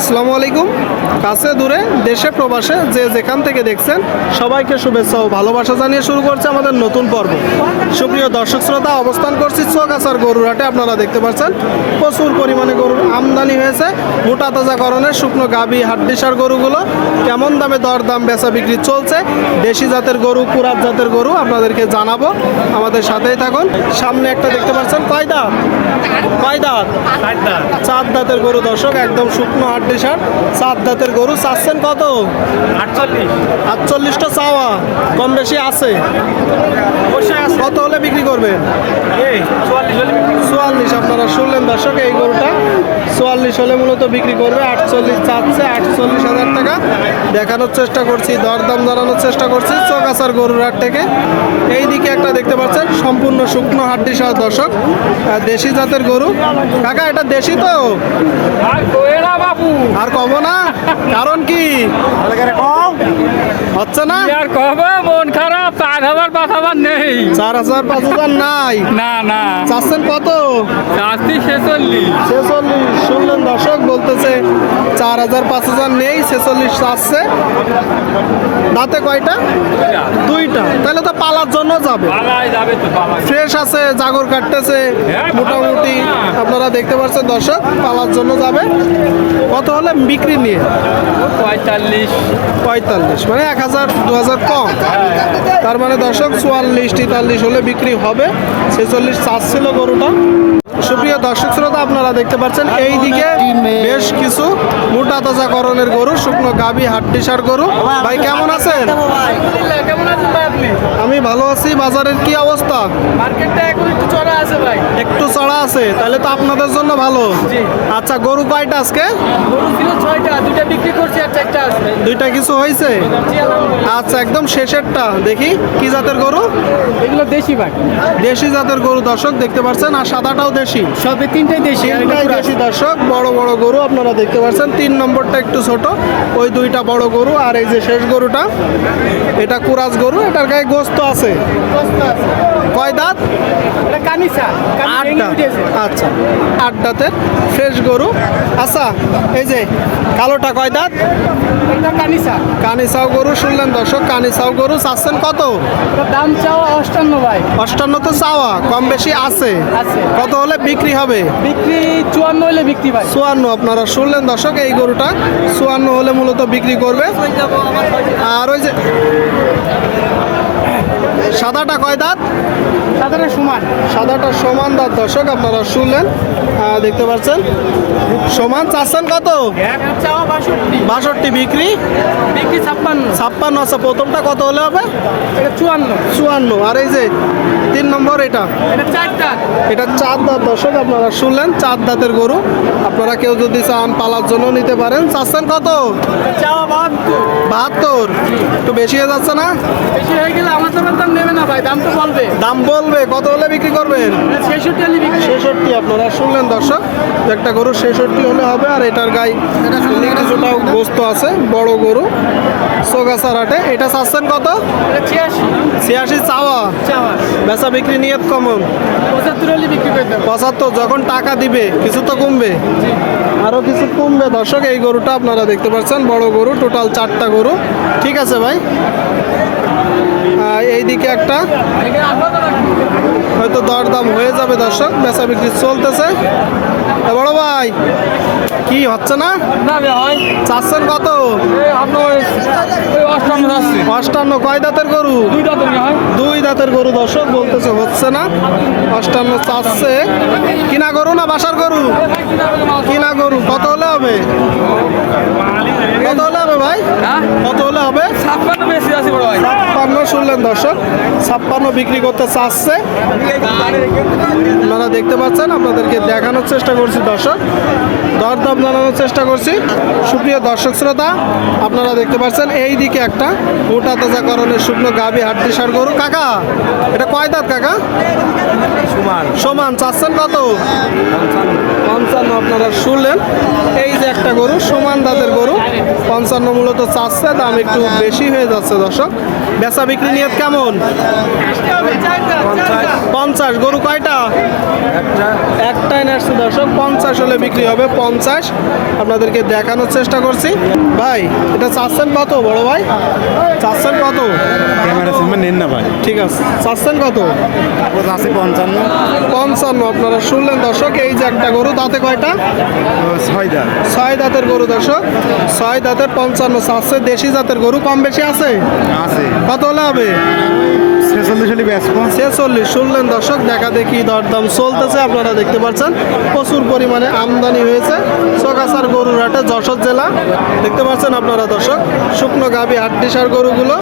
আসসালামু আলাইকুম। কাছে দূরে, দেশে প্রবাসে যে যেখান থেকে দেখছেন, সবাইকে শুভেচ্ছা ও ভালোবাসা জানিয়ে শুরু করছে আমাদের নতুন পর্ব। সুপ্রিয় দর্শক শ্রোতা, অবস্থান করছি চোগাছার গরুর হাটে আপনারা দেখতে পাচ্ছেন, প্রচুর পরিমাণে গরুর আমদানি হয়েছে। মোটা তাজাকরণের শুকনো গাবি, হাড্ডিসার গরুগুলো কেমন দামে দর দাম বেচা বিক্রি চলছে? দেশি জাতের গরু, কুরাত জাতের গরু আপনাদেরকে জানাব। আমাদের সাথেই থাকুন। সামনে একটা দেখতে পাচ্ছেন কয় দাঁত কয় দাঁত চার দাঁতের গরু দর্শক একদম শুকনো হাড্ডি চার দাঁতের গরু চাচ্ছেন কত? আটচল্লিশ। আটচল্লিশটা চাওয়া। কম বেশি আছে? কত হলে বিক্রি করবেন। চুয়াল্লিশ আপনারা শুনলেন দর্শক এই গরুটা চুয়াল্লিশ হলে মূলত বিক্রি করবে আটচল্লিশ চাচ্ছে আটচল্লিশ হাজার টাকা। দেখানোর চেষ্টা করছি দরদাম জানানোর চেষ্টা করছি চৌকাছার গরুর হাট থেকে। এই দিকে একটা দেখতে পাচ্ছেন সম্পূর্ণ শুকনো হাড্ডি সহ দর্শক দেশি জাতের গরু। কাকা এটা দেশি তো? আর কব না কারণ কি? হচ্ছে না? আর কবে মন খারাপ চার হাজার পাঁচ হাজার নেই। চার হাজার পাঁচ হাজার নাই না না। চাচ্ছেন কত? চারটি ছেচল্লিশ। ছেচল্লিশ। দর্শক বলতেছে চার হাজার পাঁচ হাজার নেই ছেচল্লিশ চাচ্ছে দাঁতে কয়টা? দুইটা। তাহলে তো পালার জন্য যাবে। ফ্রেশ আছে জাগর কাটতেছে মোটামুটি আপনারা দেখতে পাচ্ছেন দর্শক পালার জন্য যাবে। কত হলে বিক্রি নিয়ে? পঁয়তাল্লিশ। পঁয়তাল্লিশ মানে এক হাজার দু হাজার কম। তার মানে দর্শক চুয়াল্লিশ তেতাল্লিশ হলে বিক্রি হবে। ছেচল্লিশ ছিল গরুটা। সুপ্রিয় দর্শক শ্রোতা আপনারা দেখতে পাচ্ছেন এই দিকে বেশ কিছু মোটা তাজাকরণের গরু শুকনো গাবি হাড্ডিসার গরু। ভাই কেমন আছেন? কেমন আছেন ভাই আপনি? আমি ভালো আছি বাজারের কি অবস্থা? মার্কেটটা এখন একটু চড়া আছে ভাই একটু চড়া আছে তাহলে তো আপনাদের জন্য ভালো। আচ্ছা গরু কয়টা আজকে? গরু ছিল ছয়টা দুইটা বিক্রি করছি আর চারটা আছে। দুইটা কিছু হয়েছে? আচ্ছা একদম শেষেরটা দেখি কি জাতের গরু? এগুলো দেশি ভাই। দেশি জাতের গরু দর্শক দেখতে পাচ্ছেন আর সাদাটাও দেশি। সবে তিনটাই দেশি তিনটাই দেশি দর্শক বড় বড় গরু আপনারা দেখতে পাচ্ছেন তিন নম্বরটা একটু ছোট ওই দুইটা বড় গরু আর এই যে শেষ গরুটা এটা কুরাজ গরু এটার গায়ে গোস্ত আছে। কয় দাঁত? আটটা। আচ্ছা। আটটাতে ফ্রেশ গরু। আচ্ছা এই যে কালোটা কয় দাঁত? কানিসাও গরু শুনলেন দর্শক কানিসাও গরু। চাচ্ছেন কত? দাম চাওয়া অষ্টান্ন ভাই। অষ্টান্ন তো চাওয়া কম বেশি আছে। আছে। কত হলে বিক্রি হবে? বিক্রি চুয়ান্ন হলে বিক্রি ভাই। চুয়ান্ন আপনারা শুনলেন দর্শক এই গরুটা চুয়ান্ন হলে মূলত বিক্রি করবে। আর ওই যে সাদাটা কয় দাঁত? সাদাটা সমান। সাদাটা সমান দাঁত। দর্শক আপনারা শুনলেন দেখতে পাচ্ছেন। সমান চাচ্ছেন কত? বাষট্টি। বিক্রি? বিক্রি ছাপ্পান্ন। ছাপ্পান্ন আচ্ছা প্রথমটা কত হলে হবে এটা চুয়ান্ন। চুয়ান্ন। আর এই যে তিন নম্বর এটা। এটা চার দাঁত। দর্শক আপনারা শুনলেন চার দাঁতের গরু। আপনারা কেউ যদি চান পালার জন্য নিতে পারেন। চাচ্ছেন কত? বাহাত্তর। একটু বেশি হয়ে যাচ্ছে না? বেশি হয়ে গেলে আমার দাম নেবে না ভাই দাম তো বলবে। দাম বলবে। কত হলে বিক্রি করবেন? ছেষট্টি আপনারা শুনলেন দর্শক। একটা গরু ছেষট্টি হলে হবে আর এটার গায়ে কিছুটা গোস্ত আছে বড় গরু। সোগাছার হাটে এটা চাচ্ছেন কত? ছিয়াশি। ছিয়াশি চাওয়া। চাওয়া। বেচা বিক্রি নিয়ে কমন? পঁচাত্তর হলে বিক্রি করে দেবো। পঁচাত্তর যখন টাকা দিবে কিছু তো কমবে। আরও কিছু কমবে। দর্শক এই গরুটা আপনারা দেখতে পাচ্ছেন বড় গরু টোটাল চারটা গরু। ঠিক আছে ভাই? এইদিকে একটা। হয়তো দরদাম হয়ে যাবে দর্শক। বেচা বিক্রি চলতেছে। বড় ভাই কি হচ্ছে না? না ভাই। চাচ্ছেন কত? অষ্টান্ন কয় দাঁতের গরু? দুই দাঁতের গরু দর্শক বলতেছে হচ্ছে না। অষ্টান্ন চাচ্ছে। কিনা গরু না বাসার গরু? কিনা গরু কত হলে হবে? কত হলে হবে ভাই? হ্যাঁ? কত হলে হবে? ছাপ্পান্ন বেশি আছে বড় ভাই। শুনলেন দর্শক ছাপ্পান্ন বিক্রি করতে চাচ্ছে। আপনারা দেখতে পাচ্ছেন আপনাদেরকে দেখানোর চেষ্টা করছি দর্শক। দরদাম জানানোর চেষ্টা করছি। সুপ্রিয় দর্শক শ্রোতা আপনারা দেখতে পাচ্ছেন এই দিকে একটা মোটা তাজাকরণের শুকনো গাভী হাড্ডি সার গরু। কাকা এটা কয় দাঁত কাকা? সমান। সমান চাচ্ছেন কত? শুনলেন এই যে একটা গরু সমান দাঁতের গরু পঞ্চান্ন মূলত চাচ্ছে দাম একটু বেশি হয়ে যাচ্ছে দর্শক। বেচা বিক্রি নিয়ে কেমন? পঞ্চাশ। গরু কয়টা? একটাই নার্সি দর্শক পঞ্চাশ হলে বিক্রি হবে পঞ্চাশ। আপনাদেরকে দেখানোর চেষ্টা করছি। ভাই এটা চাচ্ছেন কত বড় ভাই? চাচ্ছেন কত? ক্যামেরা নেন না ভাই। ঠিক আছে। চাচ্ছেন কত? আছে পঞ্চান্ন। পঞ্চান্ন আপনারা শুনলেন দর্শক এই যে একটা গরু তাতে কয়টা? ছয়টা ছয় দাঁতের গরু দর্শক। ছয় দাঁতের পঞ্চান্ন চাচ্ছে। দেশি জাতের গরু কম বেশি আছে? আছে। কত হলে হবে? ছেচল্লিশ হলে বেচবো ছেচল্লিশ শুনলেন দর্শক, দেখা দেখি দরদাম চলতেছে। আপনারা দেখতে পাচ্ছেন, প্রচুর পরিমাণে আমদানি হয়েছে। চকাসার গরুর হাটে যশোর জেলা। দেখতে পাচ্ছেন আপনারা দর্শক, শুকনো গাভী হাড্ডিসার গরুগুলো।